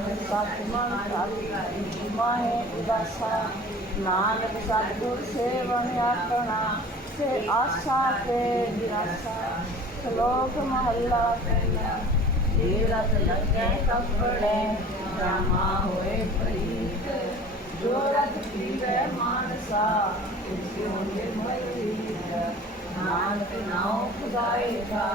ਸਤਿਮਨ ਸਤਿ ਮਾਹੇ ਉਦਾਸਾ ਨਾਨਕ ਸਤਿਗੁਰ ਸੇਵਨ ਆਪਣਾ ਸੇ ਆਸਾ ਤੇ ਵਿਰਾਸਾ ਸ਼ਲੋਕ ਮਹੱਲਾ ਪਹਿਲਾ ਜੇ ਰਤ ਲੱਗੇ ਕੱਪੜੇ ਰਾਮਾ ਹੋਏ ਪ੍ਰੀਤ ਜੋ ਰਤ ਪੀਵੇ ਮਾਨਸਾ ਇਸੇ ਹੁੰਦੇ ਮਰੀਤ ਨਾਨਕ ਨਾਉ ਖੁਦਾਏ ਦਾ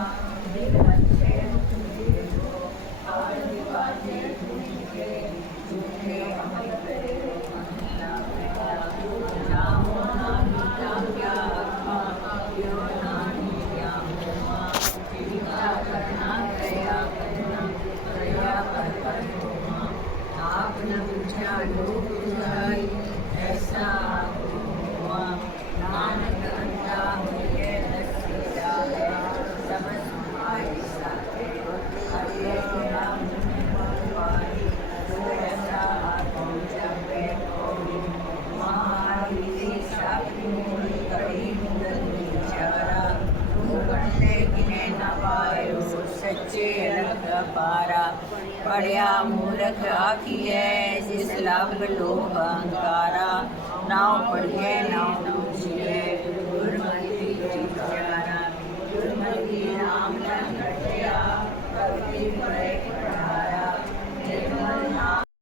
trabalhou, essa ਸੱਚੇ ਰੰਗ ਪਾਰਾ ਪੜਿਆ ਮੂਰਖ ਆਖੀਐ, ਜਿਸ ਲਬ ਲੋਭ ਅਹੰਕਾਰਾ ਨਾਉ ਪੜੀਏ ਨਾਉ ਬੁਝੀਏ ਗੁਰਮਤਿ ਵਿਚਾਰਾ ਗੁਰਮਤਿ ਨਾਮ ਨਾ ਕਟਿਆ ਕਵਿ ਪਰੇ